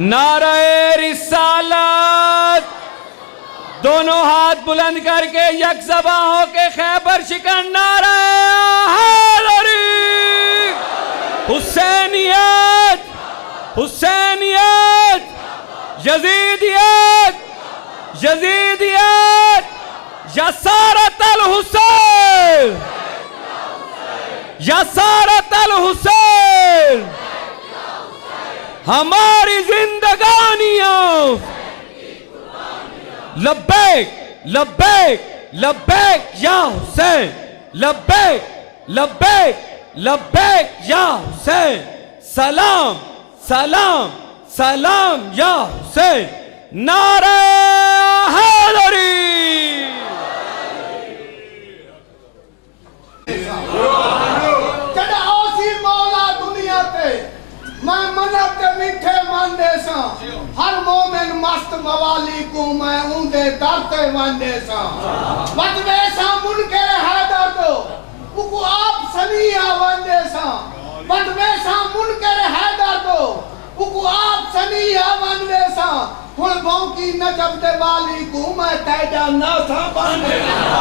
نعرہ رسالت، دونوں ہاتھ بلند کر کے یک زباں ہو کے خیبر شکن نعرہ حیدری، حسینیت، حسینیت، یزیدیت، یزیدیت، یسارت الحسین، یسارت الحسین، ہماری زندگانیاں، لبیک لبیک لبیک یا حسین، لبیک لبیک لبیک یا حسین، سلام سلام سلام یا حسین، نعرہ حیدری۔ میں منت میٹھے ماندے ساں، ہر مومن مست موالی کو میں اوندے درتے ماندے ساں، وطوے ساں منکر حیدر دو اکو آپ سنیہ واندے ساں، وطوے ساں منکر حیدر دو اکو آپ سنیہ واندے ساں، ہن بھونکی نجب دے والی کو میں تیجا ناسا باندے ساں۔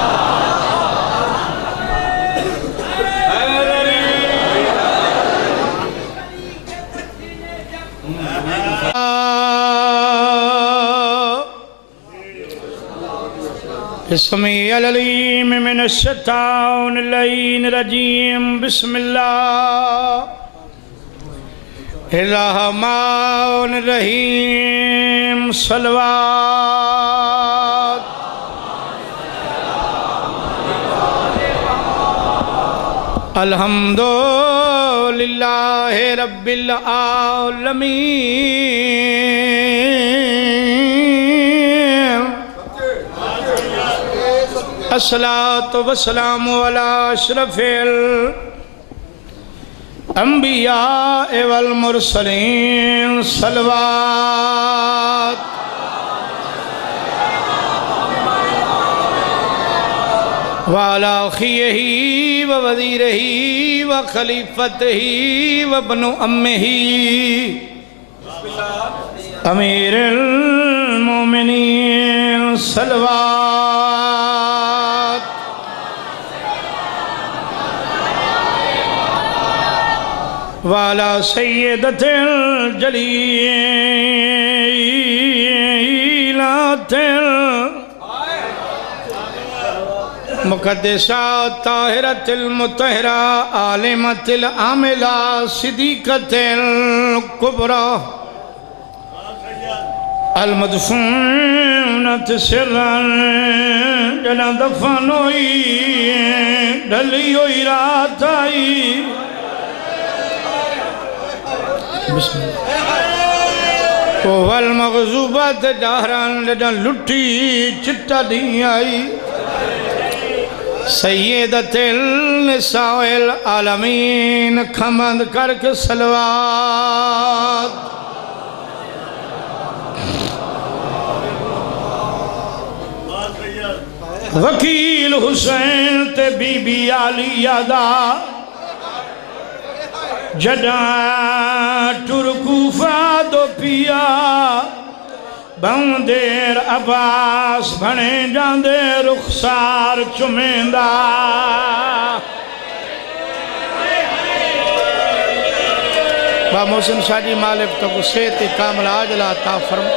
السميع العليم من الشيطان اللعين الرجيم بسم الله الرحمن الرحيم صلوات الحمد لله رب العالمين الصلاة والسلام على أشرف الأنبياء والمرسلين صلوات وعلى أخيه ووزيره وخليفته وابن أمه أمير المؤمنين صلوات وعلى سيدة الجليلات مقدسة طاهرة المطهرة عالمة العاملة صديقة الكبرى المدفونة سرا جنا دفنوي دليوي راتاي بسم الله والمغزوبات جهرا لدن لٹی چٹا دی آئی سیدت النساء العالمین کھمند کرک صلوات وکیل حسین تے بی بی علی یادا جڈا ٹرکوفہ دو پیا بندیر عباس بھنے جاندے رخسار چمیندہ با محسن شاہی مالک تو غصیت کامل آجلا تا فرم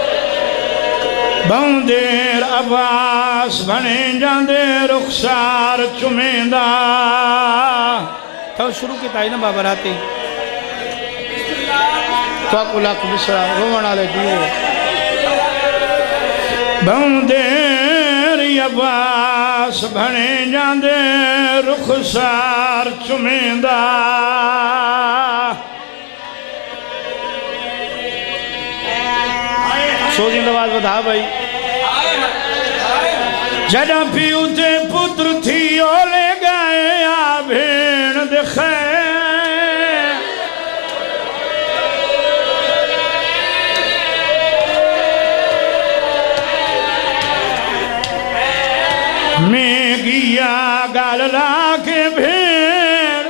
بندیر عباس بھنے جاندے رخسار چمیندہ تو شروع کی تائی نا بابا راتی تو اکو لاکھ بسرا رومانا لے دیئے بندیر عباس بھنے جاندے رخسار چمیندہ سوزین دواز بدھا بھائی جڑا پیو تے پتر تھی اولے گئے آ بھین دکھے میں گیا گال لا کے بھین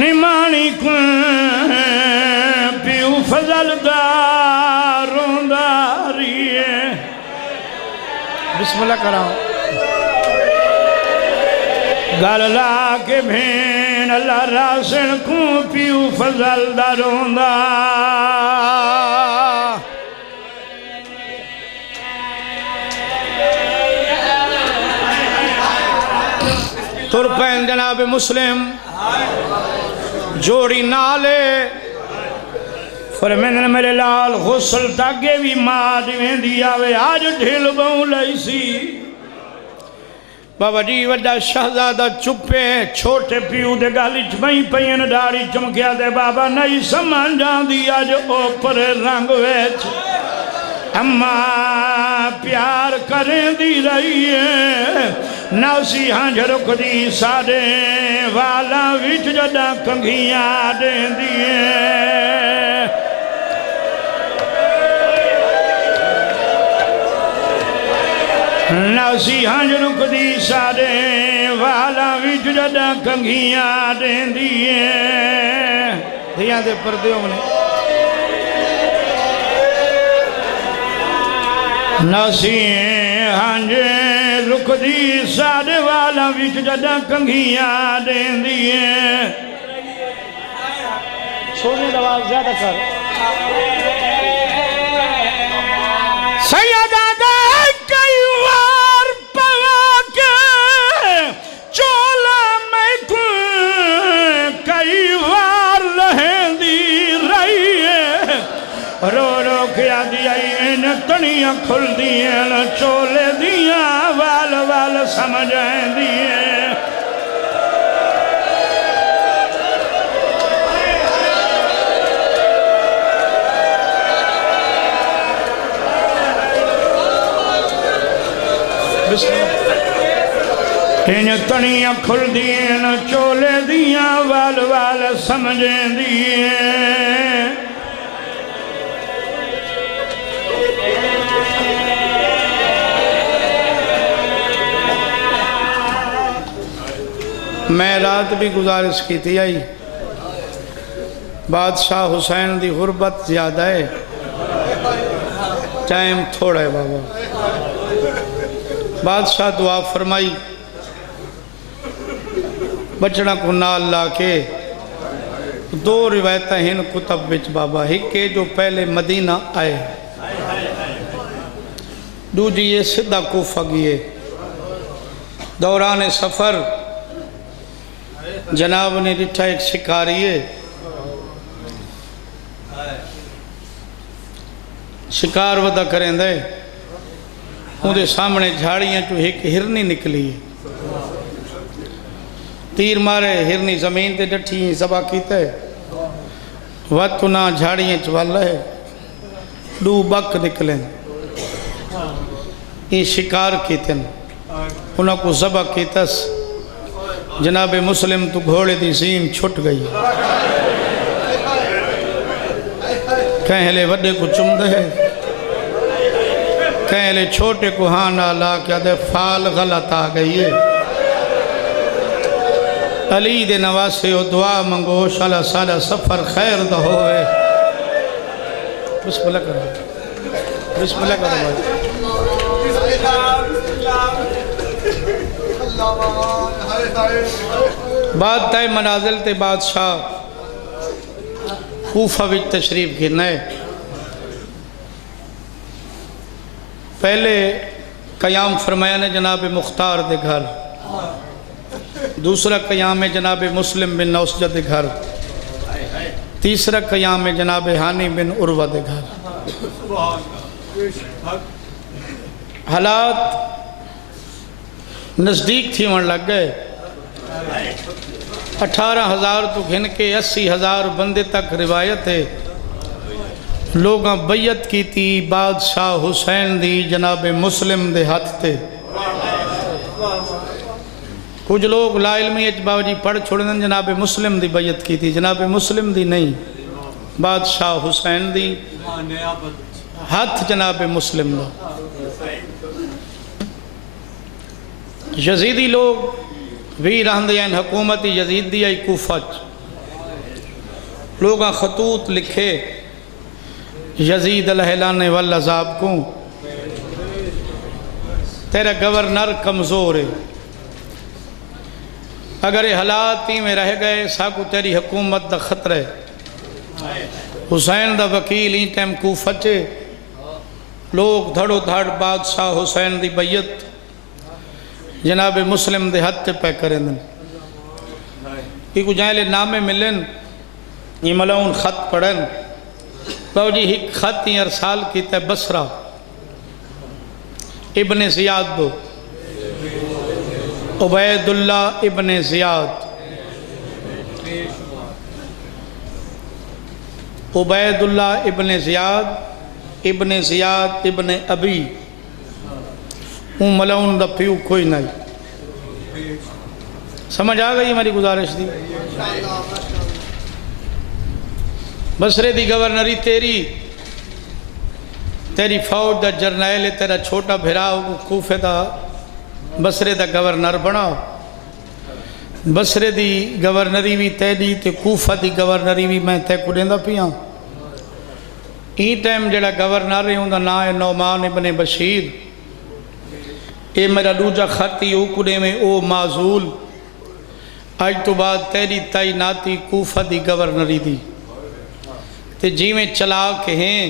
نمانی کن فضل داروں داریے بسم اللہ کراؤ گل لا کے بھین اللہ راسن کو پیو فضل داروں دا ترپین جناب مسلم جوڑی نالے فرمین میرے لال غسل تاگے بھی ماں دیویں دیا وے آج ڈھل بہوں لئی سی بابا جی وڈا شہزادہ چپے چھوٹے پیو دے گالی چمئی پین داری چمکیا دے بابا نہیں سمان جان دیا جو اوپر رنگ ویچ اما پیار کریں دی رہی ہے ناسی ہنج رکھ دی ساڑے والا وچ جڑا کنگھیاں دیں دیئے ناسی ہنج رکھ دی ساڑے والا وچ جڑا کنگھیاں دیں دیئے دھیاں دے پردے ہونے ناسی ہنج رکھ دی ساڑے والا وچ جڑا کنگھیاں دیں دیئے سونے دواز زیادہ کر سیدہ دے کئی وار پگا کے چولا میں کئی وار لہیں دی رہی ہے رو رو کیا دیا ان تنیاں کھل دیئے چولے دیاں وال وال سمجھیں دیئے ان تنیاں کھل دیئے چولے دیاں وال وال سمجھیں دیئے میں رات بھی گزارش کی تھی آئی بادشاہ حسین دی غربت زیادہ ہے ٹائم تھوڑا ہے بابا بادشاہ دعا فرمائی بچڑا کو نال لا کے دو روایتیں ہیں کتب بچ بابا ایک جو پہلے مدینہ آئے دو جی یہ صدہ کوفہ گئے دوران سفر جناب نے ڈٹھا ایک شکاری ہے شکار ودا کریں دے اندھے سامنے جھاڑیاں جو ایک ہرنی نکلی ہے تیر مارے ہرنی زمین تے ڈٹھی زبا کیتا ہے وقتنا جھاڑیاں چوالا ہے دو بک نکلیں یہ شکار کیتے ہیں انہوں کو زبا کیتا جناب مسلم تو گھوڑے دی زین چھٹ گئی کہیں لے وڈے کو چم دے کہیں لے چھوٹے کو ہاں نہ لا کیا دے فال غلط آ گئی ہے علی دے نواسے و دعا منگو شالا سالا سفر خیر دا ہوئے بسم اللہ کرو بسم اللہ کرو بعد تائے منازل تے بادشاہ کوفہ وچ تشریف گھرنے پہلے قیام فرمایا نے جناب مختار دے گھر دوسرا قیام ہے جناب مسلم بن نوسجہ دے گھر تیسرا قیام ہے جناب ہانی بن عروہ دے گھر حالات نزدیک تھی وہاں لگ گئے 18,000 تو گھن کے 80,000 بندے تک روایت ہے لوگاں بیعت کی تھی بادشاہ حسین دی جناب مسلم دے ہاتھ تے کچھ لوگ لا علمی اجباو جی پڑھ چھوڑنے جناب مسلم دی بیعت کی تھی جناب مسلم دی نہیں بادشاہ حسین دی ہاتھ جناب مسلم دا یزیدی لوگ بھی رہندے ہیں حکومتی یزید دی آئی کوفہ لوگاں خطوط لکھے یزید الہلان والعذاب کو تیرا گورنر کمزور ہے، اگر یہ حالات ہی میں رہ گئے ساکو تیری حکومت دا خطرہ ہے۔ حسین دا وکیل ہی ٹیم کوفہ چے لوگ دھڑو دھڑ بادشاہ حسین دی بیعت جناب مسلم دے حد تے پہ کریں دن، ایک جائلے نامے ملن یہ ملعون خط پڑھن باو جی ایک خط ہی ارسال کی تے بصرہ ابن زیاد دو، عبید اللہ ابن زیاد، عبید اللہ ابن زیاد ابن زیاد ابن ابی، ملعون دا پیو کوئی نہیں۔ سمجھ آ گئی ہماری گزارش دی؟ بصرے دی گورنری تیری فوج دا جرنیل تیرا چھوٹا بھرا کوفے دا بصرے دا گورنر بنا، بصرے دی گورنری بھی تیری تے کوفہ دی گورنری بھی میں تے کو دیندہ پیاں۔ این ٹائم جڑا گورنر ہے اندھا نا ہے نعمان ابن بشیر، اے میرا دوجا خطی اوکڑے میں او معزول، آج تو بعد تیری تعیناتی کوفہ دی گورنری دی تے جی میں چلاک ہیں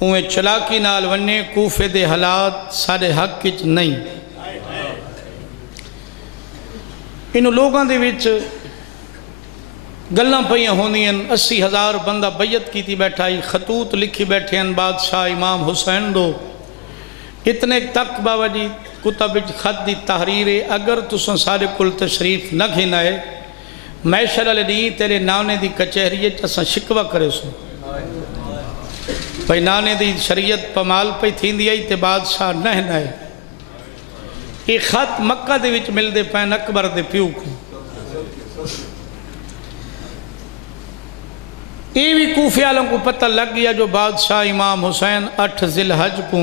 اویں چلاکی نال وننے کوفے دے حالات سارے حق کچھ نہیں۔ انہوں لوگاں دے وچ گلاں پئیاں ہوندیاں، 80,000 بندہ بیعت کیتی بیٹھائی، خطوط لکھی بیٹھے ہیں بادشاہ امام حسین دو، اتنے تک بابا جی کتب خط دی تحریر اگر تساں سارے کل تشریف نہ گھنائے میشر علی نہیں تیرے نانے دی کچہری تساں شکوہ کرے سو بھئی نانے دی شریعت پمال پہ تھین دی آئی تے بادشاہ نہ نائے۔ ایک خط مکہ دے وچ مل دے پین اکبر دے پیو کو، یہ بھی کوفی عالم کو پتہ لگ گیا جو بادشاہ امام حسین 8 ذی الحج کو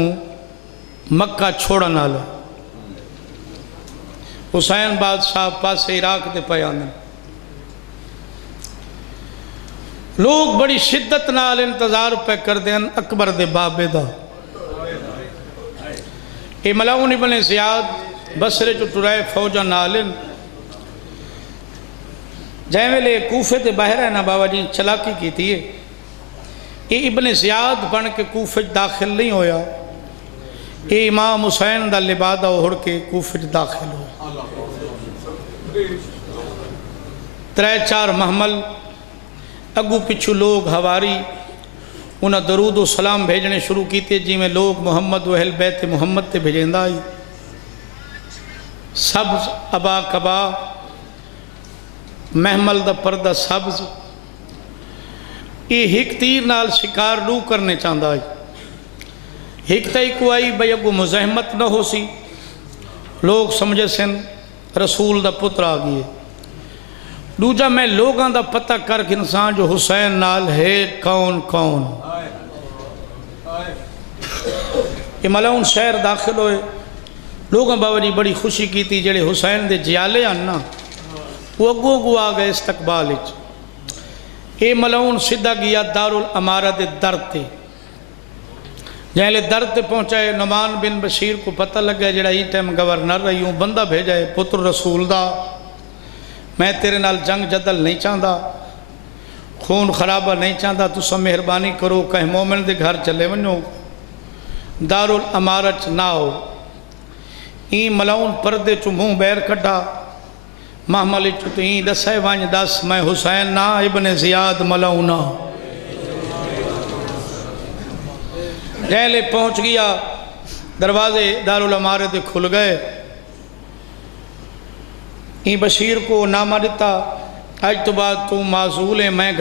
مکہ چھوڑا نہ لے، حسین بادشاہ پاس عراق دے پیانے، لوگ بڑی شدت نال انتظار پہ کر دیں اکبر دے بابے دا۔ اے ملعون ابن زیاد بصرے جو ٹرائے فوجہ نالن جائیں میں لے کوفے دے باہر ہے نا بابا جی چلاکی کی تھی یہ ابن زیاد بن کے کوفے داخل نہیں ہویا، یہ امام حسین دا لبادہ اڑ کے کوفے داخل ہو، 3-4 محمل اگو پچھو لوگ ہواری انہاں درود و سلام بھیجنے شروع کیتے جی میں لوگ محمد و اہل بیت محمد تے بھیجیں آئی، سبز ابا کبا محمل دا پردہ سبز، یہ ہک تیر نال شکار لو کرنے چاندہ آئی، ہک تائی کو آئی بھئی اگو مزاحمت نہ ہو سی، لوگ سمجھے سن رسول دا پتر آگئے، دوجہ میں لوگاں دا پتہ کر کے انسان جو حسین نال ہے کون کون، یہ ملعون شہر داخل ہوئے، لوگاں بابا جی بڑی خوشی کی تھی جڑے حسین دے جیالے آنا وہ اگو آگئے استقبال اچ، یہ ملعون سدھا گیا دارالامارہ دے در تے، جہاں لے در تے پہنچائے نعمان بن بشیر کو پتہ لگ گیا جڑا ہی ٹائم گورنر رہی ہوں بندہ بھیجائے پتر رسول دا، میں تیرے نال جنگ جدل نہیں چاہتا، خون خرابہ نہیں چاہتا، تو سب مہربانی کرو کہیں مومن دے گھر چلے ونو دارالامارہ نہ ہو، این ملعون پردے چو منہ بیر کٹا محمل چو تو این دسے وانج دس میں حسین نا ابن زیاد ملعونہ، جہاں لے پہنچ گیا دروازے دارالامارہ دے کھل گئے، این بشیر کو نامہ دیتا آج تو بعد تو معزول ہے میں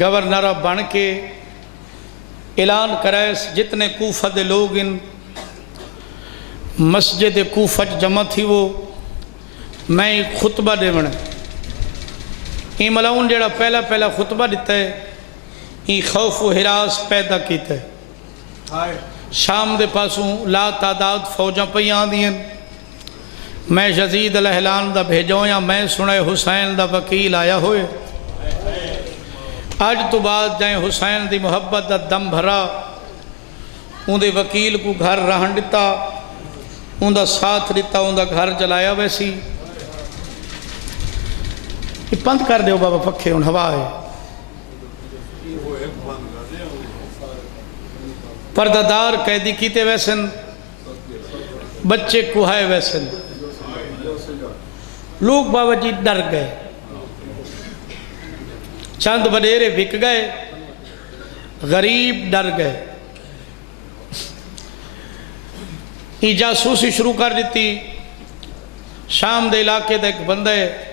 گورنرہ بن کے اعلان کرائے جتنے کوفہ دے لوگ ان مسجد کوفہ جمع تھی وہ میں ایک خطبہ دے بنے، این ملعون جڑا پہلا خطبہ دیتا ہے این خوف و حراس پیدا کیتا ہے، شام دے پاسوں لا تعداد فوجاں پیان دیں، میں یزید الہلان دا بھیجوں یا میں سنے حسین دا وکیل آیا ہوئے، اج تو بعد جائیں حسین دی محبت دا دم بھرا ان دے وکیل کو گھر رہن دیتا ان دا ساتھ دیتا ان دا گھر جلایا ویسی یہ بند کر دیو بابا پکھے ان ہوا ہے پردہ دار قیدی کیتے ویسن بچے کوہائے ویسن لوگ بابا جی ڈر گئے چند وڈیرے وک گئے غریب ڈر گئے یہ جاسوسی شروع کر دیتی شام دے علاقے دا ایک بندہ ہے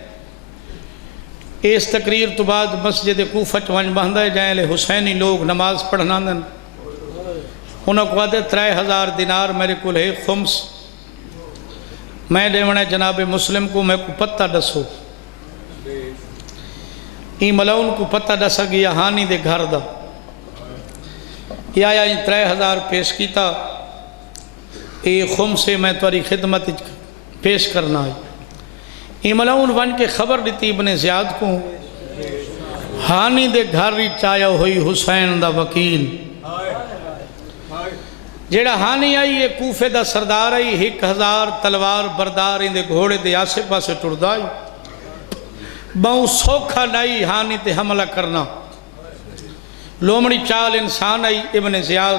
اس تقریر تو بعد مسجد کوفہ چوانج بہندہ ہے جائیں لے حسینی لوگ نماز پڑھنا دن انہوں کو آدھے 3000 دینار میرے کو لے خمس میں دیونے جناب مسلم کو میں کو پتہ ڈسو ای ملون کو پتہ ڈسا گیا ہانی دے گھر دا یا 3000 پیش کیتا ای خمسے میں تواری خدمت پیش کرنا ہے ای ملون ون کے خبر دیتی ابن زیاد کو ہانی دے گھر ہی چایا ہوئی حسین دا وکیل جیڑا ہانی آئی یہ کوفے دا سردار آئی 1000 تلوار بردار اندے گھوڑے دے آسے پاسے ٹردائی بہوں سوکھا نائی ہانی تے حملہ کرنا لومڑی چال انسان آئی ابن زیاد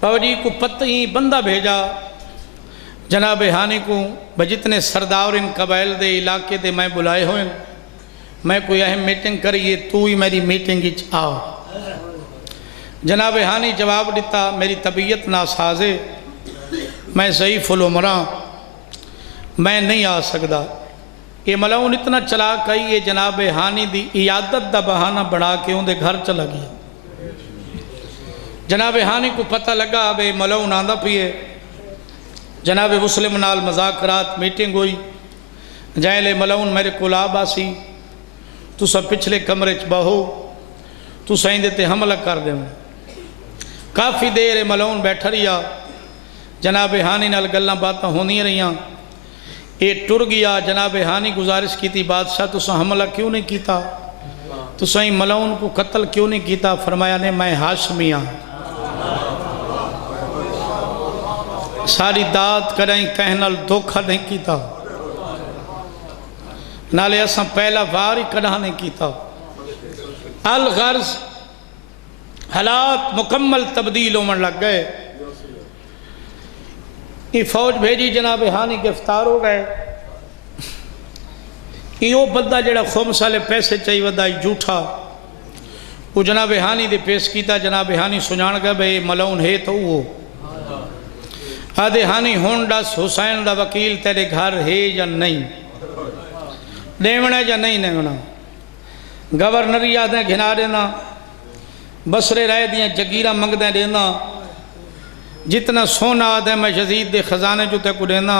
بابا جی کو پتہ بندہ بھیجا جناب ہانی کو بجتنے سردار ان قبائل دے علاقے دے میں بلائے ہوئے میں کوئی اہم میٹنگ کریے تو ہی میری میٹنگ اچ آؤ جناب ہانی جواب دیتا میری طبیعت ناسازے میں ضعیف العمرہ میں نہیں آ سکتا یہ ملعون اتنا چلاک آئی یہ جناب ہانی دی عیادت دا بہانہ بڑھا کے ان دے گھر چلا گیا جناب ہانی کو پتہ لگا بے ملعون آندہ پیے جناب مسلم نال مذاکرات میٹنگ ہوئی جائیں لے ملعون میرے کو لاب آسی تو سب پچھلے کمرے چ بہو تو سائیں دیتے حملہ کر دیں کافی دیر ملعون بیٹھا رہیا جناب ہانی نال گلاں باتاں ہونی رہیاں یہ ٹر گیا جناب ہانی گزارش کی تھی بادشاہ تو سا حملہ کیوں نہیں کیتا تو سائیں ملعون کو قتل کیوں نہیں کیتا فرمایا نے میں ہاشمیاں ساری داد کریں کہنال دھوکھا نہیں کیتا نالے اساں پہلا وار ہی کڑھا نہیں کیتا الغرض حالات مکمل تبدیل ہومن لگ گئے یہ فوج بھیجی جناب ہانی گرفتار ہو گئے یہ وہ بندہ جڑا خمس والے پیسے چاہیے ودا جھوٹا وہ جناب ہانی دے پیش کیتا جناب ہانی سنجان گیا بھئی ملعون ہے تو وہ آدھے ہانی ہون ڈس حسین دا وکیل تیرے گھر ہے یا نہیں دیونا یا نہیں دیونا گورنری آدھیں گھنا دینا بسرے رائے دیاں جگیرہ منگ دیں دینا جتنا سونا آدھیں میں یزید دے خزانے جو تے کو دینا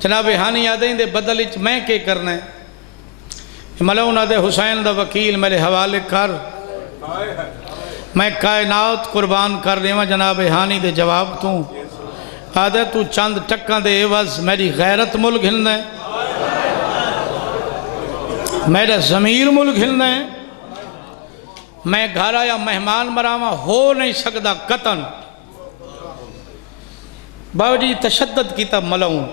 جناب ہانی آدھیں دے بدلچ میں کے کرنے ملعون آدھے حسین دا وکیل میرے حوالے کر میں کائنات قربان کر دیواں جناب ہانی دے جواب تو آدھے تو چند ٹکاں دے عوض میری غیرت مل گھلنے میرا ضمیر مل گھلنے میں گھر آیا مہمان مراما ہو نہیں سکتا قطن بابا جی تشدد کیتا ملعون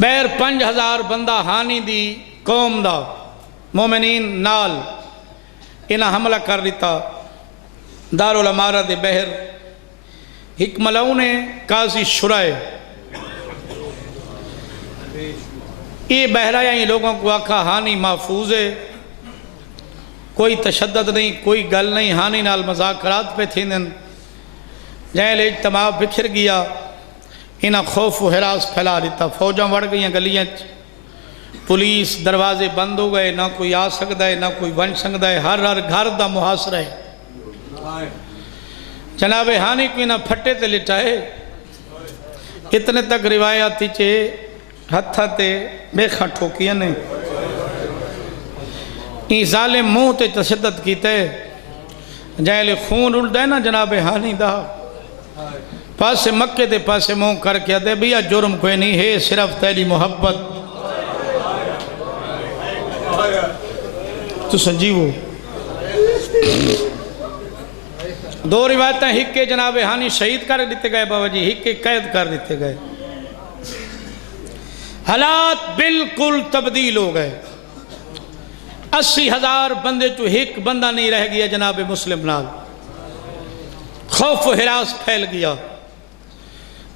بیر 5000 بندہ ہانی دی قوم دا مومنین نال انہا حملہ کر دیتا دارالعمارہ دے بہر ایک ملعون قاضی شرائے یہ بہرایا یہ لوگوں کو آکھا ہانی محفوظ ہے کوئی تشدد نہیں کوئی گل نہیں ہانی نال مذاکرات پہ تھی دن جائیں لے اجتماع بکھر گیا انہا خوف و حراس پھیلا دیتا فوجاں وڑ گئیں گلیاں پولیس دروازے بند ہو گئے نہ کوئی آ سکتا ہے نہ کوئی بن سکتا ہے ہر گھر دا محاصرہ ہے جناب ہانی کو انہا پھٹے تے لٹائے اتنے تک روایاتی چے ہتھا تے بیخاں ٹھوکیاں نے این ظالم منہ تے تشدد کیتے جائیں لے خون اڑ دے نا جناب ہانی دا پاسے مکے دے پاسے منہ کر کے دے بیا جرم کوئی نہیں ہے صرف تیری محبت تو سجیو دو روایتیں ہک کے جناب ہانی شہید کر دیتے گئے بابا جی ہک کے قید کر دیتے گئے حالات بالکل تبدیل ہو گئے 80,000 بندے چو ہک بندہ نہیں رہ گیا جناب مسلم نال خوف و ہراس پھیل گیا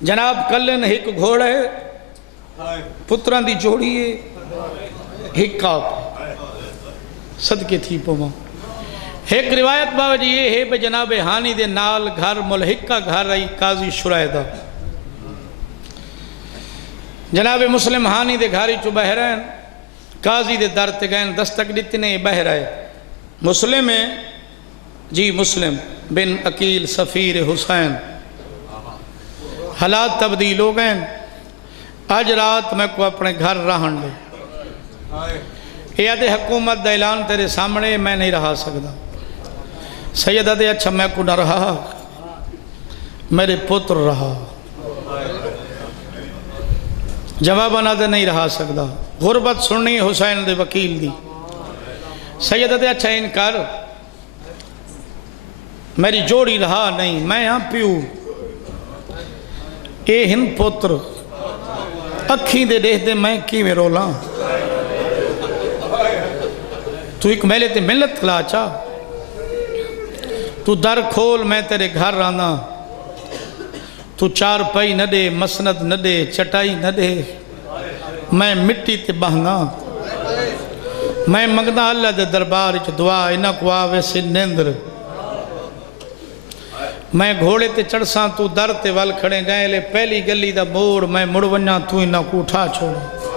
جناب کلن ہک گھوڑے پتران دی جوڑیے ہک آپ صدقے تھی پوما ایک روایت بابا جی یہ ہے بے جناب ہانی دے نال گھر ملحق کا گھر رہی قاضی شرائدہ جناب مسلم ہانی دے گھاری چو بہرین قاضی دے در تے گئن دستک دیتنے بہر آئے مسلم ہے جی مسلم بن عقیل سفیر حسین حالات تبدیل ہو گئے آج رات میں کو اپنے گھر رہن لے یاد حکومت دا اعلان تیرے سامنے میں نہیں رہا سکتا سیدہ دے اچھا میں کو نہ رہا میرے پتر رہا جواب نہ دے نہیں رہا سکتا غربت سننی حسین دے وکیل دی سیدہ دے اچھا انکار میری جوڑی رہا نہیں میں یہاں پیو اے ہن پتر اکھیں دے دیکھ دے میں کی میں رولا تو ایک میلے تے ملت کھلا چا تو در کھول میں تیرے گھر رانا تو چار پائی نہ دے مسند نہ دے چٹائی نہ دے میں مٹی تے بہنا میں منگنا اللہ دے دربار چ دعا انہ کو آوے سے نیندر میں گھوڑے تے چڑساں تو در تے وال کھڑے گئے لے پہلی گلی دا موڑ میں مڑ ونجاں تو انہ کو اٹھا چھوڑا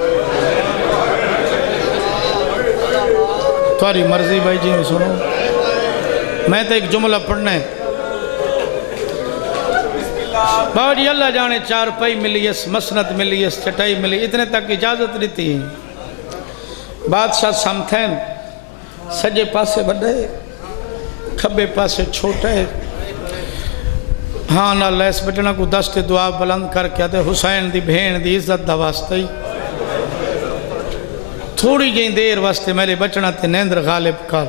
تمہاری مرضی بھائی جی میں سنو میں تو ایک جملہ پڑھنا ہے بابا جی اللہ جانے چار پائی ملی اس مسند ملی اس چٹائی ملی اتنے تک اجازت نہیں تھی بادشاہ سامتھین سجے پاسے بڑھے کھبے پاسے چھوٹے ہاں نہ لیس بٹنا کو دست دعا بلند کر کے آتے حسین دی بھین دی عزت دا واسطہ ہی تھوڑی جائیں دیر واسطے میرے بچنا تے نیندر غالب کر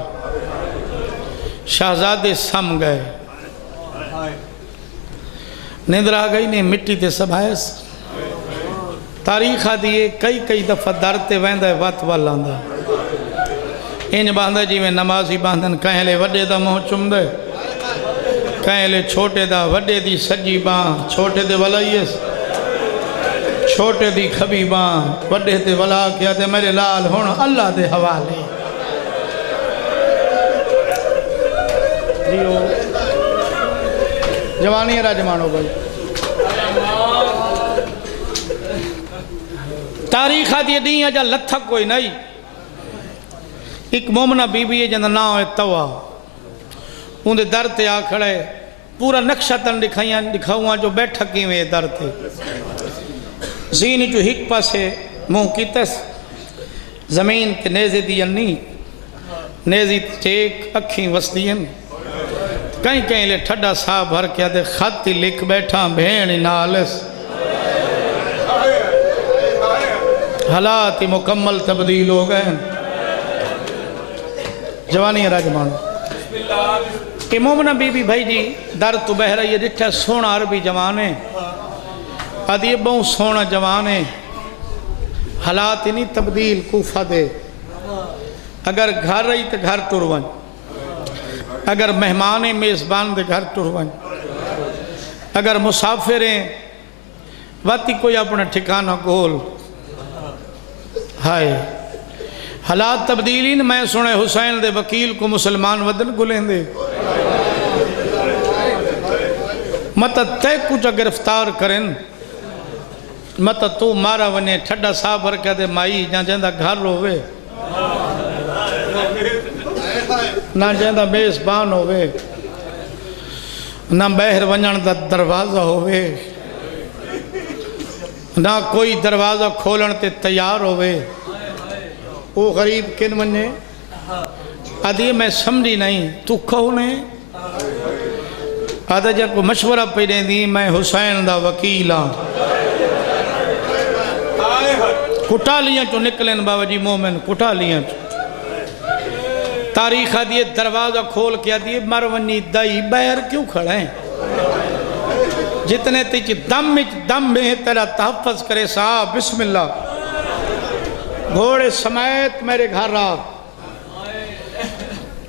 شہزادے سم گئے نیندر آگئی نے مٹی تے سب آئیس تاریخہ دیئے کئی دفعہ درتے ویندہ وات والاندہ انج باندھا جی میں نمازی باندھن کہیں لے وڈے دا موہ چم دے کہیں لے چھوٹے دا وڈے دی سجی باں چھوٹے دے ولائیس چھوٹے دی کھبی باں وڈے دے ولا کیا دے میرے لال ہونا اللہ دے حوالے جیو جوانی ہے راجمانو بھائی تاریخہ دیئے دیں جا لتھک کوئی نہیں ایک مومنہ بی بی ہے جنہ ناؤ ہے توا اندھے در تے آ کھڑے پورا نقشہ تن دکھاؤں جو بیٹھا کی میں در تے زینی جو ہک پاسے منہ کی تس زمین تے نیزے دی نہیں نیزی چیک اکھیں وسدین کہیں لے ٹھڈا سا بھر کیا دے خطی لکھ بیٹھا بھینی نالس حالات مکمل تبدیل ہو گئے جوانی ہے راجمانو کہ مومنہ بی بی بھائی جی در تو بہرہ یہ ڈٹھا سونا عربی جوانے ادھے بہت سونا جوانے حالات نہیں تبدیل کوفہ دے اگر گھر رہی تو گھر ٹروان اگر مہمان میزبان دے گھر ٹروان اگر مسافر ہیں واتی کوئی اپنا ٹھکانہ گول ہائے حالات تبدیلین میں سنے حسین دے وکیل کو مسلمان ودن گلیں دے مطا تے کچھ گرفتار کریں مطا تو مارا ونے ٹھڈا سا بھر کے دے مائی جہاں جہاں گھر روے نہ جہاں میزبان ہوئے نہ بہر ونجن دا دروازہ ہوئے نہ کوئی دروازہ کھولن تے تیار ہوئے وہ غریب کن مننے آدھی میں سمجھی نہیں تو کہونے آدھا جا کو مشورہ پیڑیں دی میں حسین دا وکیلاں کٹا لیاں چو نکلیں بابا جی مومن کٹا لیاں چو تاریخ دیے دروازہ کھول کے دیے مرونی دائی بیر کیوں کھڑے ہیں جتنے تیچ دم میں تیرا تحفظ کرے صاحب بسم اللہ گھوڑے سمیت میرے گھر را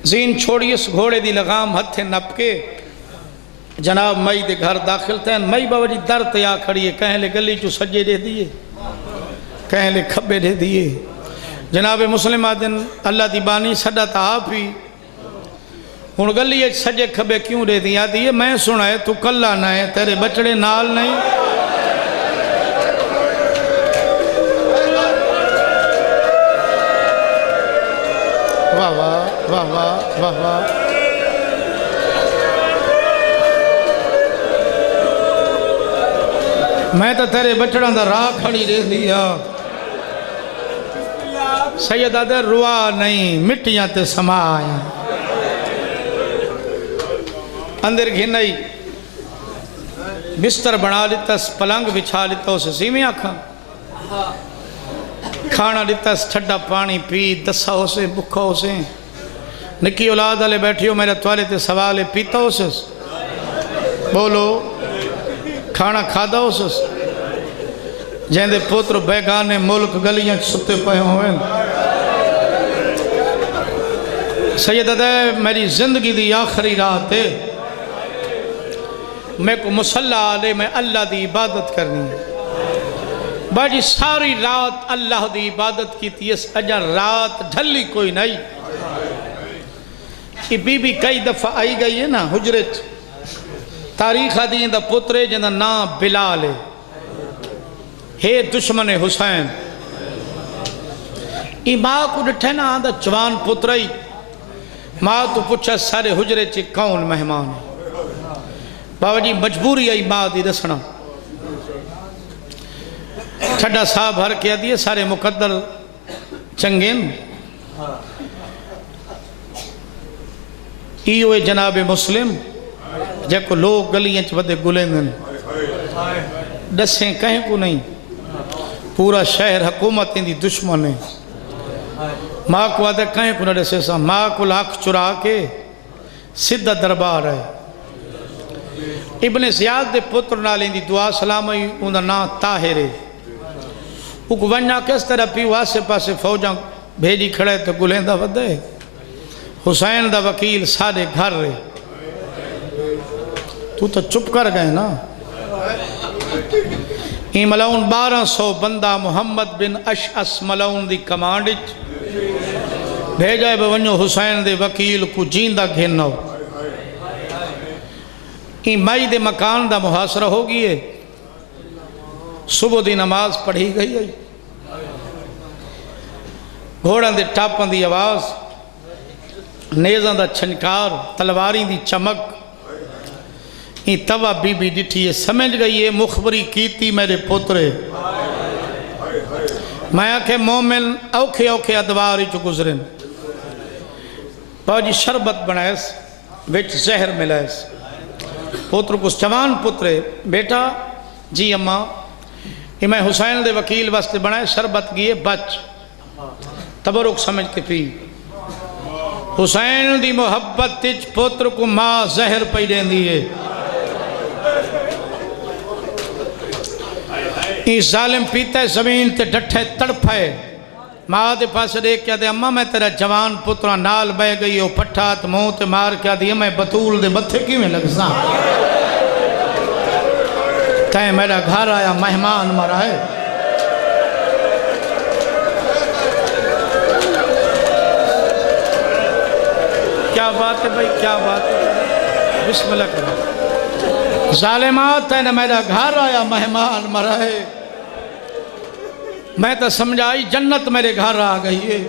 زین چھوڑی اس گھوڑے دی لغام ہتھے نپ کے جناب مئی دے گھر داخل تھے مئی بابا جی در تیا کھڑی ہے کہیں لے گلی چو سجے دے دیئے کہیں لے کھبے دے دیئے جناب مسلم آدن اللہ دی بانی صدا تا آپ ہی ہون گلی ایک سجے کھبے کیوں دے دیا دیئے میں سنائے تو کلہ نہ ہے تیرے بچڑے نال نہیں واہ واہ واہ واہ واہ واہ میں تو تیرے بچڑان دا راہ کھڑی دے دیا سید آدھے روا نہیں مٹیاں تے سما آیا اندر گھنائی بستر بنا لیتا پلنگ بچھا لیتا اسے سیمیں آکھا کھانا لیتا ٹھڈا پانی پی دسا اسے بکھا اسے نکی اولاد والے بیٹھی ہو میرے توالے تے سوالے پیتا اسے بولو کھانا کھادا اسے جہاں دے پوتر بیگانے ملک گلیاں ستے پہ ہوئے سید دے میری زندگی دی آخری رات ہے میں کو مسلح آلے میں اللہ دی عبادت کرنی ہے باجی ساری رات اللہ دی عبادت کی تھی اس اجا رات ڈھلی کوئی نہیں کہ بی بی کئی دفعہ آئی گئی ہے نا حجرت تاریخ دین دا پترے جنہ نام بلال ہے دشمن حسین ای ماں کو ڈٹھے نا آدھا جوان پترائی ماں تو پوچھا سارے حجرے چی کون مہمان ہے بابا جی مجبوری آئی ماں دی رسنا چھڑا صاحب ہر کیا دیئے سارے مقدر چنگین ایوے جناب مسلم جے کو لوگ گلیاں چودے گلیں ڈسیں کہیں کو نہیں پورا شہر حکومت دی دشمن ہے ماں کو آدھے کہیں کو نہ ڈسے سا ماں کو لاکھ چرا کے سدھا دربار ہے ابن زیاد دے پتر نالیں دی دعا سلامی انہا نا طاہر ہے وہ کو ونیا کس طرح پیو آسے پاسے فوجاں بھیجی کھڑے تو گلیں دا ودے حسین دا وکیل سارے گھر رہے تو چپ کر گئے نا ای ملون 1200 بندہ محمد بن اشعث ملون دی کمانڈج بھیجائے بونیو حسین دے وکیل کو جیندہ گھنو ای مائی دے مکان دا محاصرہ ہو گئی ہے صبح دی نماز پڑھی گئی ہے گھوڑان دے ٹاپن دی آواز نیزان دا چھنکار تلواری دی چمک ای توا بی بی ڈٹھی ہے سمجھ گئی ہے مخبری کیتی میرے پترے میں آکھے مومن اوکھے اوکھے ادواری چو گزرن باجی شربت بنائیس ویچ زہر ملائیس پتر کو جوان پترے بیٹا جی اماں یہ میں حسین دے وکیل واسطے بنائے شربت گئے بچ تبرک سمجھ کے پی حسین دی محبت تیج پتر کو ماں زہر پہ دیں دیئے یہ ظالم پیتا ہے زمین تے ڈٹھے تڑپائے ماں دے پاس دیکھ کیا دے اماں میں تیرا جوان پترہ نال بہ گئی ہو پٹھات موہ تے مار کیا دیا میں بطول دے بتھے کی میں لگ سا کہیں میرا گھر آیا مہمان مرا ہے کیا بات ہے بھائی کیا بات ہے بسم اللہ کرو ظالمات ہے نا میرا گھر آیا مہمان مرا ہے میں تو سمجھائی جنت میرے گھر آ گئی ہے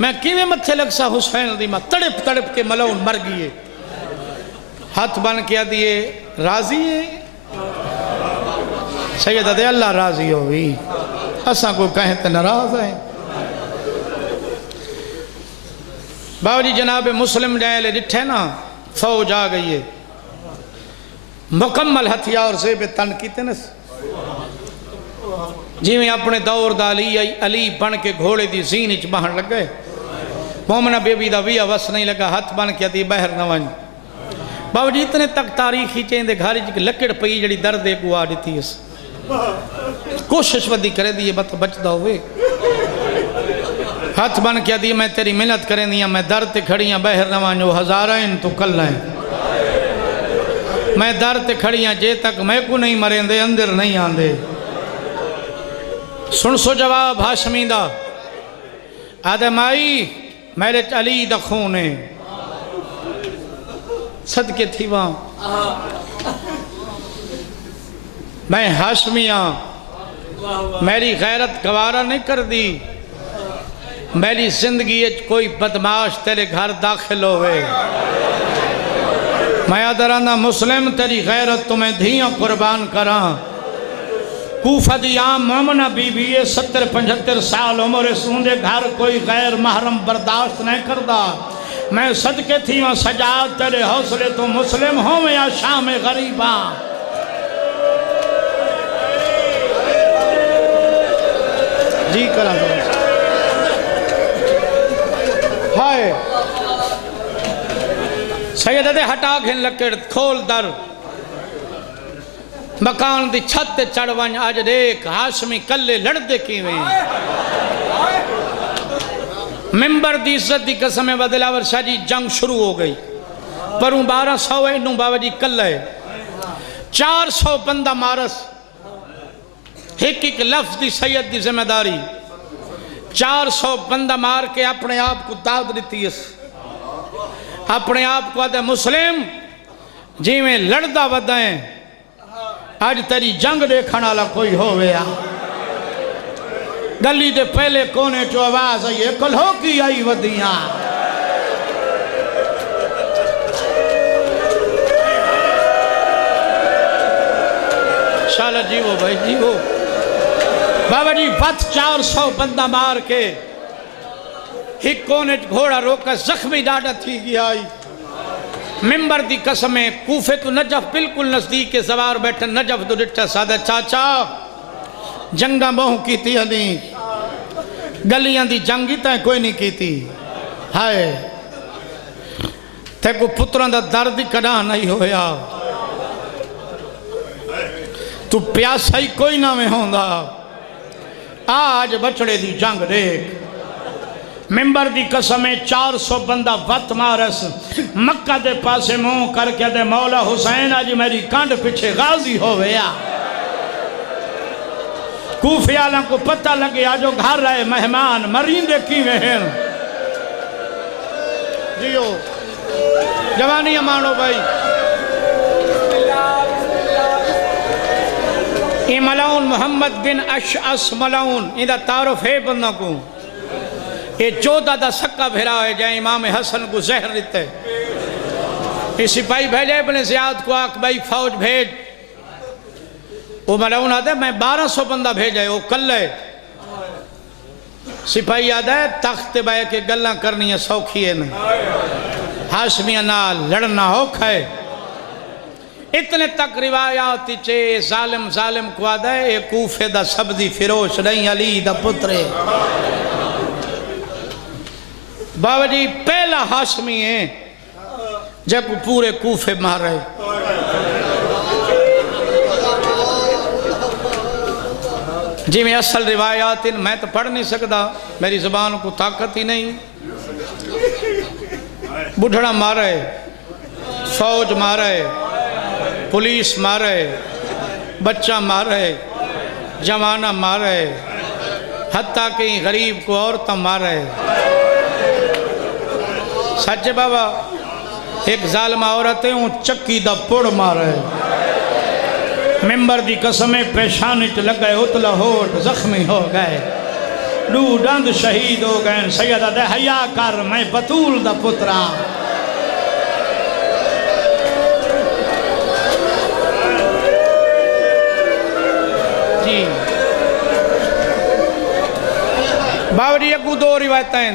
میں کیویں متھے لگ سا حسین دی ماں تڑپ تڑپ کے ملون مر گئی ہے ہاتھ بن کیا دیئے راضی ہے سید دے اللہ راضی ہوئی اساں کو کہیں تے ناراض ہیں بابا جی جناب مسلم جائے لے ڈٹھے نا فوج آ گئی ہے مکمل ہتھیار سے بے تن کیتے نا جی میں اپنے دور دا علی بن کے گھوڑے دی زین اچ بہن لگ گئے مومنہ بے بی دا ویا وس نہیں لگا ہاتھ بن کے دی بہر نہ ون بابا جی اتنے تک تاریخی چین دے گھاری جی لکڑ پئی جڑی درد ایک وہ آڑی تھی اس کوشش ودی کرے دی یہ بات بچ دا ہوئے ہاتھ بن کے دی میں تیری منت کریں دیا میں درد تے کھڑیاں بہر نہ ون جو ہزارائن تو کل لائیں میں درد تے کھڑیاں جے تک میں کو نہیں مریں دے اندر نہیں آن دے سن سو جواب ہاشمی دا آدھے مائی میرے علی دا خون ہے صدقے تھی وہاں میں ہاشمیاں میری غیرت گوارا نہیں کر دی میری زندگی کوئی بدماش تیرے گھر داخل ہوئے میں ادرانا مسلم تیری غیرت تمہیں دھیاں قربان کراں کوفہ دی عام مومنہ بی بی 70-75 سال عمر سوندے گھر کوئی غیر محرم برداشت نہیں کردہ میں صدقے تھی وہاں سجاد تیرے حوصلے تو مسلم ہوں یا شام غریباں جی کرا دو ہائے سیدہ دے ہٹا گھن لکڑ کھول در مکان دی چھت چڑھوان آج دیکھ ہاشمی کلے لڑ دے کیویں ممبر دی عزت دی قسم بدلاور شاہ جی جنگ شروع ہو گئی پروں 1200 ہے انہوں بابا جی کلے 400 بندہ مارس ایک لفظ دی سید دی ذمہ داری 400 بندہ مار کے اپنے آپ کو داد دیتی اس اپنے آپ کو آدھے مسلم جی میں لڑدہ ودائیں آج تیری جنگ دیکھنا والا کوئی ہو گیا گلی دے پہلے کونے جو آواز آئی کل ہو کی آئی ودیاں شالہ جی وہ بھائی جی وہ بابا جی 400 بندہ مار کے ایک کونے گھوڑا روکا زخمی ڈاڈا تھی گیا آئی ممبر دی قسمیں کوفے تو نجف بالکل نزدیک کے زوار بیٹھے نجف تو ڈٹھا سادہ چاچا جنگاں بہوں کی تھی علی گلیاں دی جنگی تائیں کوئی نہیں کی تھی ہائے تے کو پتران دا درد کڑا نہیں ہویا تو پیاسا ہی کوئی نہ میں ہوں گا آج بچڑے دی جنگ دیکھ ممبر دی قسمیں 400 بندہ وط مارس مکہ دے پاسے منہ کر کے دے مولا حسین آج میری کانڈ پچھے غازی ہو گیا کوفی آلہ کو پتہ لگے آجو گھر رہے مہمان مرین کی ہیں جیو جوانی امانو بھائی یہ ملعون محمد بن اشعث ملعون یہ تعارف ہے بندہ کو یہ چودہ دا سکہ بھیرا ہے جائے امام حسن کو زہر دیتے یہ سپاہی بھیجے ابن زیاد کو آکھ بھائی فوج بھیج وہ ملعون آدھے میں 1200 بندہ بھیجے وہ کل ہے سپاہی آدھے تخت بھائی کے گلہ کرنی ہے سوکھی ہے نہیں ہاشمیہ نال لڑنا ہو کھائے اتنے تک روایاتی چے ظالم کو آدھے اے کوفے دا سبزی فروش نہیں علی دا پترے بابا جی پہلا ہاشمی ہے جب پورے کوفے مارے جی میں اصل روایات میں تو پڑھ نہیں سکتا میری زبان کو طاقت ہی نہیں بڑھڑا مارے فوج مارے پولیس مارے بچہ مارے جوانہ مارے حتیٰ کہ غریب کو عورتیں مارے سچے بابا ایک ظالمہ عورتیں ان چکی دا پوڑ مارے ممبر دی قسمیں پیشانی تے لگئے اتلا ہوٹ زخمی ہو گئے دو ڈند شہید ہو گئے سیدہ دے حیاء کر میں بطول دا پترا جی باوری اگو دو روایتیں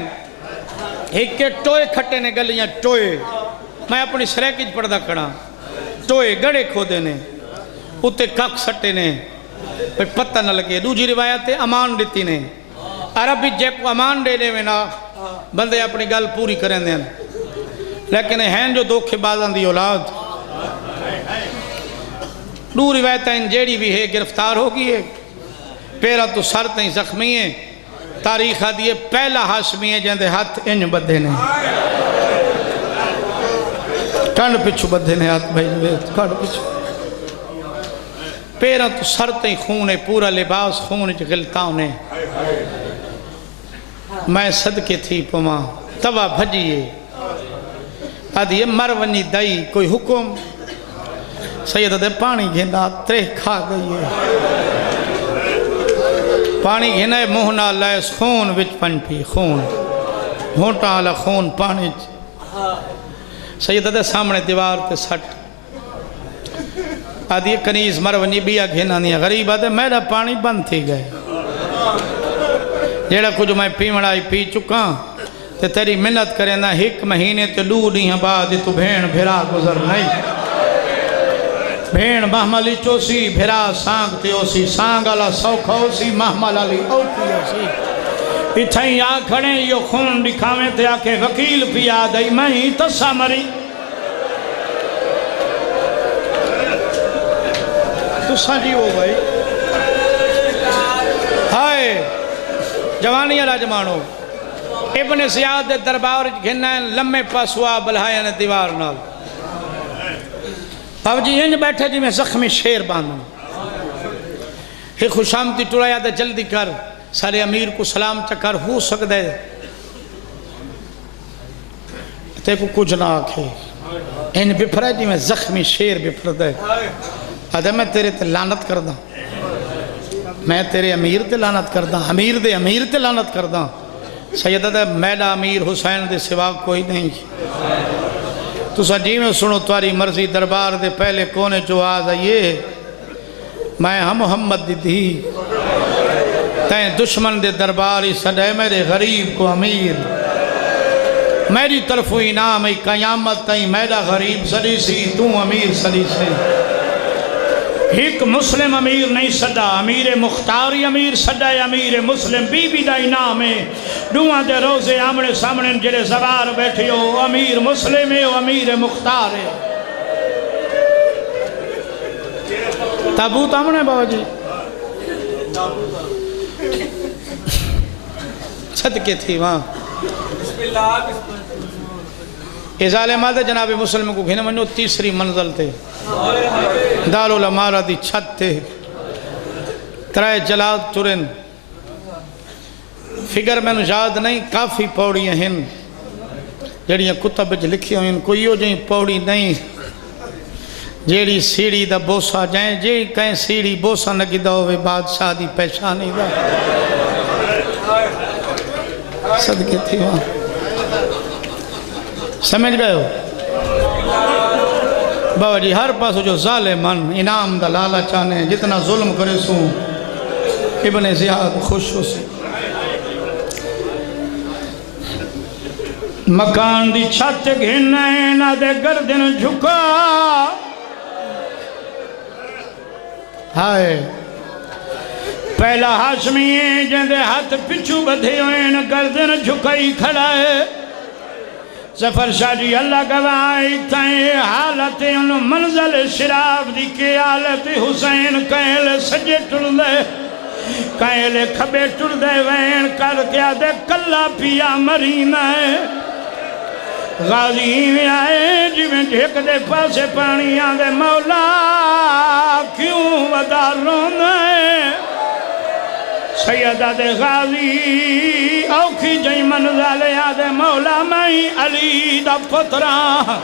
ایک کے ٹوئے کھٹے نے گلیاں ٹوئے میں اپنی سریکج پڑھدا کھڑا ٹوئے گڑے کھودے نے اتے کک سٹے نے پتہ نہ لگے دوجی روایت امان دیتی نے عربی جے کو امان دے دے میں نا بندے اپنی گل پوری کریں دیں لیکن ہیں جو دھوکے بازاں دی اولاد دو روایتیں جیڑی بھی ہے گرفتار ہوگی ہے پیرا تو سر تیں زخمی ہے تاریخ دیئے پہلا ہاشمی ہے جہاں دے ہاتھ انج بدھے نے کنڈ پچھو بدھے نے ہاتھ بھائی کنڈ پچھو پیرا تو سر تیں خون ہے پورا لباس خون غلطاؤں نے میں صدقے تھی پما توا بھجیے آدھی مر ونی دائی کوئی حکم سید دے پانی گھنا ترہ کھا گئی ہے پانی گھنا ہے مہنا لائس خون وچ پن پی خون ہونٹا والا خون پانی سید دے سامنے دیوار تے سٹ آدھی کنیز مر ونی بیا گھنا نہیں غریب آدھے میرا پانی بند تھی گئے جیڑا کچھ میں پیمڑائی پی چکا تے تیری منت کرے نا ایک مہینے تے دو نہیں بعد تو بھین بھیرا گزر نہیں بھین محملی چوسی بھیرا سانگ تے اوسی سانگ آلا سوکھا اوسی محمل علی اوکی اوسی اتھائیں آ کھڑے یہ خون دکھاویں تے آکے وکیل پیا دائی میں ہی تسا مری تو ساجی ہو گئی ہائے جوانی راجمانو ابن زیاد دربار گھنائیں لمے پاسوا بلہائیں دیوار نال اب جی انج بیٹھے جی میں زخمی شیر باندھوں ایک خوشامتی ٹوڑایا دے جلدی کر سارے امیر کو سلام چکر ہو سکتے تے کو کچھ نہ آکھے ان بپھرے جی میں زخمی شیر بپھر دے آدھے میں تیرے تے لانت کردہ میں تیرے امیر تے لانت کردہ امیر تے لانت کردہ سیدہ دے میڈا امیر حسین دے سوا کوئی نہیں تو سجی میں سنو تواری مرضی دربار دے پہلے کونے جو آز آئیے میں ہم محمد دی تین دشمن دے درباری سڑے میرے غریب کو امیر میری طرف انعام ای قیامت تین میرا غریب سڑی سی تو امیر سڑی سی ایک مسلم امیر نہیں صدا امیر مختاری امیر صدا امیر مسلم بی بی دا انعام ہے دعا دے روزے آمنے سامنے جڑے زبار بیٹھے ہو امیر مسلم ہے امیر مختار ہے تابوت آمنے بابا جی صدقے تھی وہاں ظالمہ دے جناب مسلم کو گھنے منو تیسری منزل تھے دارالعمارہ دی چھت تھے ترائے جلال ترن فگر میں یاد نہیں کافی پوڑیاں ہیں جڑیاں کتب وچ لکھی ہوئیں کوئی ہو جائیں پوڑی نہیں جیڑی سیڑی دا بوسا جائیں جی کہیں سیڑی بوسا نگی دا ہوئے بادشاہ دی پیشانی دا صدقے تھی وہاں سمجھ گئے ہو بابا جی ہر پاس جو ظالمان انعام دا لالا چاہنے جتنا ظلم کرے سوں ابن زیاد خوش ہو سے مکان دی چھت گھنے نہ دے گردن جھکا ہائے پہلا ہاشمی ہے جن دے ہاتھ پچھو بدھے ہوئے نہ گردن جھکائی کھڑا ہے زفر شاہ جی اللہ گواہی تائیں حالت ان منزل شراب دی کے حالت حسین کہل سجے ٹر دے کہل کھبے ٹر دے وین کر کیا دے کلا پیا مرینا ہے غازی میں آئے جی میں ڈھیک دے پاسے پانی آدھے مولا کیوں ودا رونا ہے سیدہ دے غازی اوکھی جئی منزل یاد مولا میں علی دا پتران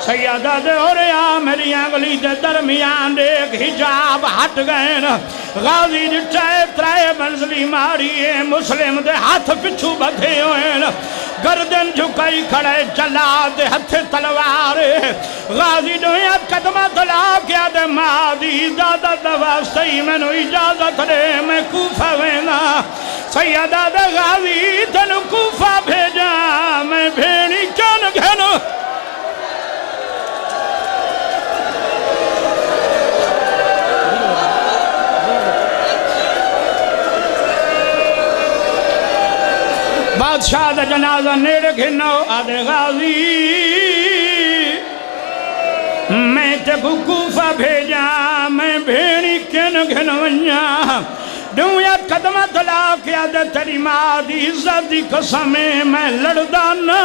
سیدہ دے اوریا میری انگلی دے درمیان دیکھ حجاب ہٹ گئے غازی جٹھائے ترائے منزلی ماری مسلم دے ہاتھ پچھو بدھے ہوئے گردن جھکائی کھڑے جلاد دے ہتھ تلوار غازی دویا قدمہ تلا کیا دے مادی اجازت واسطی میں نو اجازت دے میں کوفہ وینا سیدہ دے غازی تنو کوفہ بھیجا میں بھیڑی کن گھنو بادشاہ دا جنازہ نیڑے گھنو آدھے غازی میں تے کو کوفہ بھیجا میں بھیڑی کن گھنویاں دنیا قدمہ تلا کیا دے تیری ماں دی عزت دی قسمیں میں لڑدانا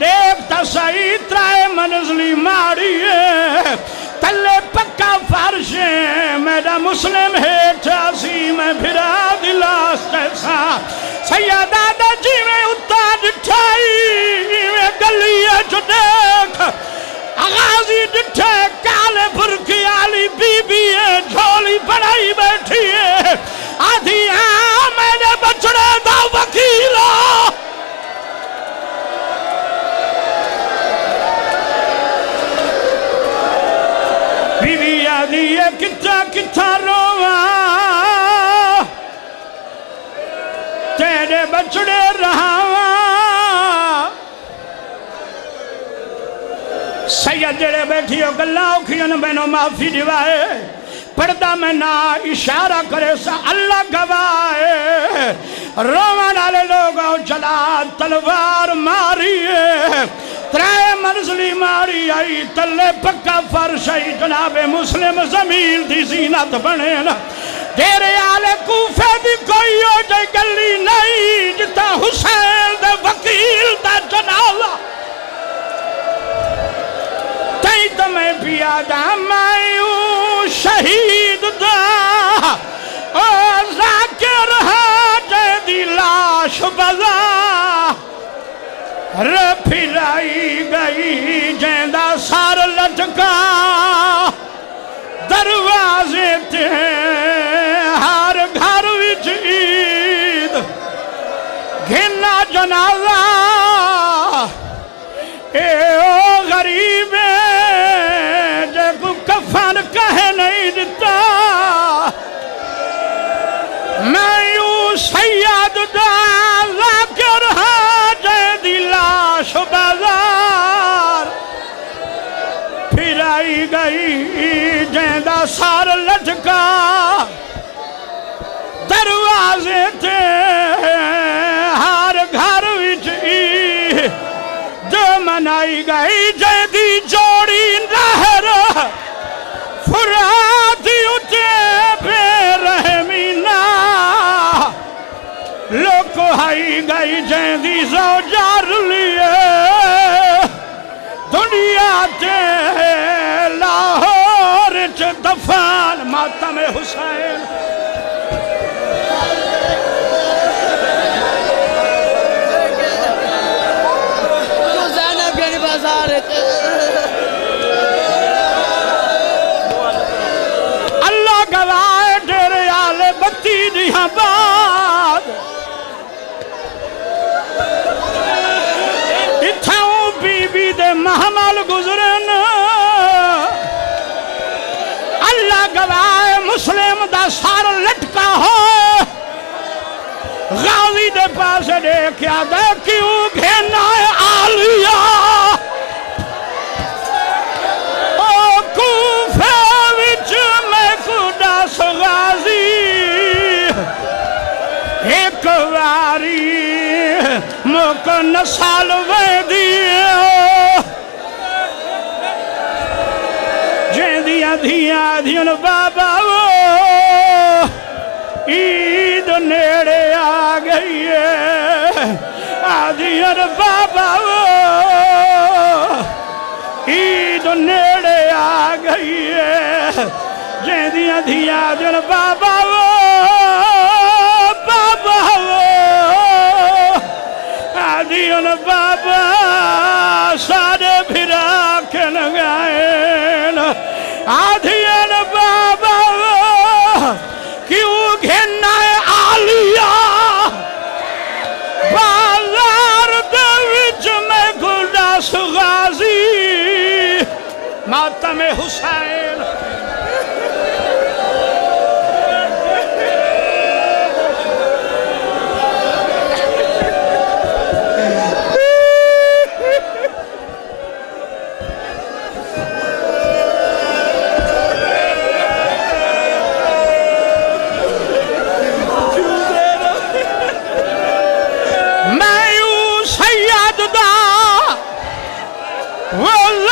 دیکھتا سائی ترائے منزلی ماری ہے تلے پکا فرش ہے میرا مسلم ہے ٹھاسی میں بھرا دلاس جیسا سیدہ دا جی میں اتار ڈٹھائی میں گلیہ جو دیکھ غازی ڈٹھے کالے بھرکی آلی بی بی ہے جھولی بڑائی بیٹھی ہے آدھی میں نے بچڑے دا وکیلا بی بی آدھی ہے کتا روا تیرے بچڑے رہا سید جڑے بیٹھی ہو گلہ اوکھیوں بینوں معافی دیوائے پردہ میں نہ اشارہ کرے سا اللہ گوائے روان آلے لوگوں جلا تلوار ماری ترائے منزلی ماری آئی تلے پکا فرش آئی جناب مسلم زمین دی زینت بنے نا تیرے آلے کوفے دی کوئی ہو جائے گلی نہیں جتا حسین دے وکیل دا جنازہ تیت میں پیادا میں شہید دا ذاکر حاجے دی لاش بزا پھرائی گئی جیندہ سار لٹکا دروازے تے ہر گھر وچ عید گھنا جنازہ اے او غریب جے کو کفن کہے نہیں دیتا میں یوں سید دا ذاکر حاجے دی لاش بازار پھرائی گئی جیندہ سار لٹکا دروازے تے ہر گھر وچ منائی گئی جیدی جوڑی نہر فراتی اٹھے بے رحمینا لوکو ہائی گئی جیدی زوجار لیے دنیا تے لاہور چھ دفان ماتم حسین اللہ گوائے ڈیرے آلے بتی دیہاں بعد اتھاؤں بی بی دے محمل گزرن اللہ گوائے مسلم دا سار لٹکا ہو غازی دے پاس دیکھیا دے کیوں گھینا آلیا ایک واری موقع نسال ویدیو جیندیاں دھیاں دھیاں بابا وہ عید نیڑے آ گئی ہے آدھیاں بابا وہ عید نیڑے آ گئی ہے جیندیاں دھیاں دھیاں بابا وہ آدھیون بابا سارے بھرا کے لگائیں آدھیون بابا کیوں گھننا آلیا بازار دے وچ میں گلداس غازی ماتم حسین واللہ